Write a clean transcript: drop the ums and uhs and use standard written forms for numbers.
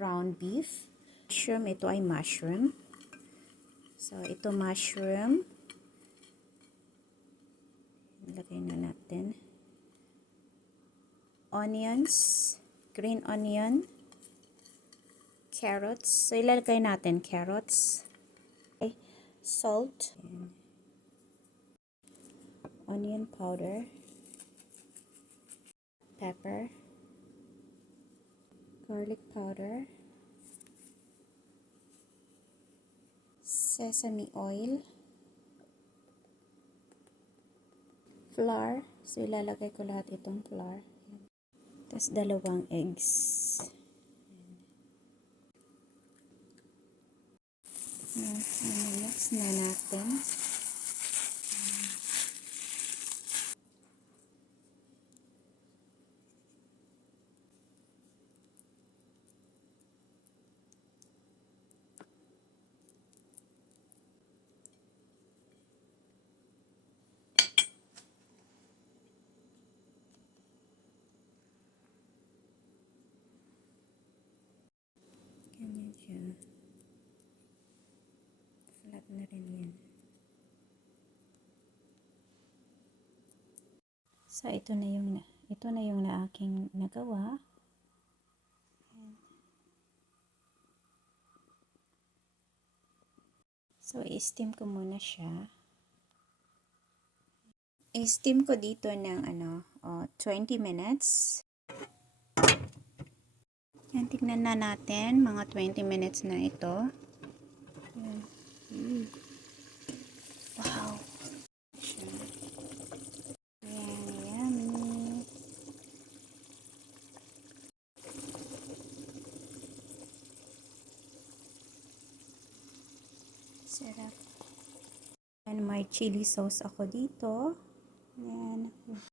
ground beef. Mushroom, ito ay mushroom. So, ito mushroom. Ilagay na natin. Onions, green onion, carrots. So, ilalagay natin carrots. Okay. Salt. Onion powder. Pepper. Garlic powder. Sesame oil. Flour. So, ilalagay ko lahat itong flour. Tapos, 2 eggs. Mix na natin. Ganyan siya. Flat na rin yan. So, ito na yung na aking nagawa. So, i-steam ko muna siya. I-steam ko dito ng 20 minutes. Yan, tignan na natin. Mga 20 minutes na ito. Wow! Ayan, yummy! Sarap. And may chili sauce ako dito. Ayan.